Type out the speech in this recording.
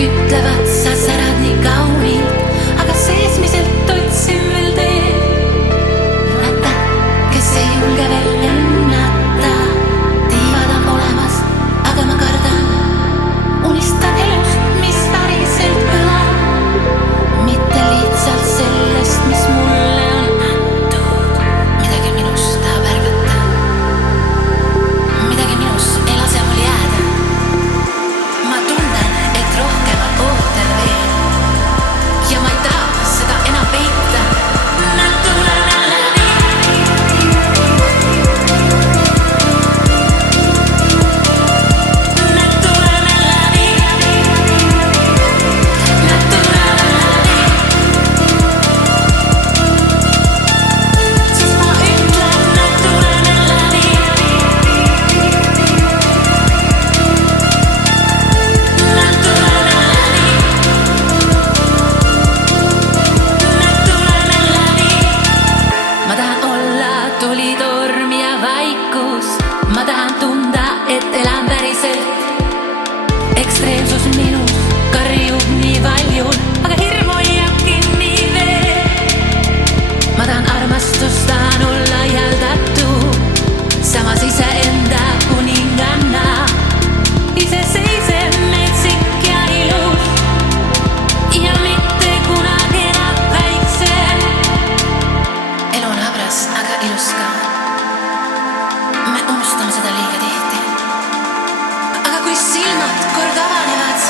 ütlevad, sa särad nii kaunilt, aga seesmiselt otsin veel teed. Näta, kes ei julge veel lennata, tiivad on olemas, aga ma kardan. Unistan elust, mis päriselt kõlab, mitte lihtsalt sellest, mis mulle on antud. Midagi minust tahab ärgata, midagi minust ei lase mul jääda. Ma tunnen, et rohkem on ootel veel ja ma ei taha seda enam peita. Nad tulevad läbi. Nad tulevad läbi. Nad tulevad läbi. Siis ma ütlen, nad tulevad läbi. Nad tulevad läbi. Nad tulevad läbi. Ma tahan olla tulitorm ja vaikus. Ma tahan tunda, et elan päriselt. Ekstreemsus minus karjub nii valjul, aga hirm hoiab kinni veel. Ma tahan armastust, tahan olla ihaldatud, samas iseenda kuninganna. Iseseisev, metsik ja ilus ja mitte kunagi enam väiksem. Elu on habras, aga ilus ka. Me unustame seda liiga tihti. Aga kui silmad kord avanevad,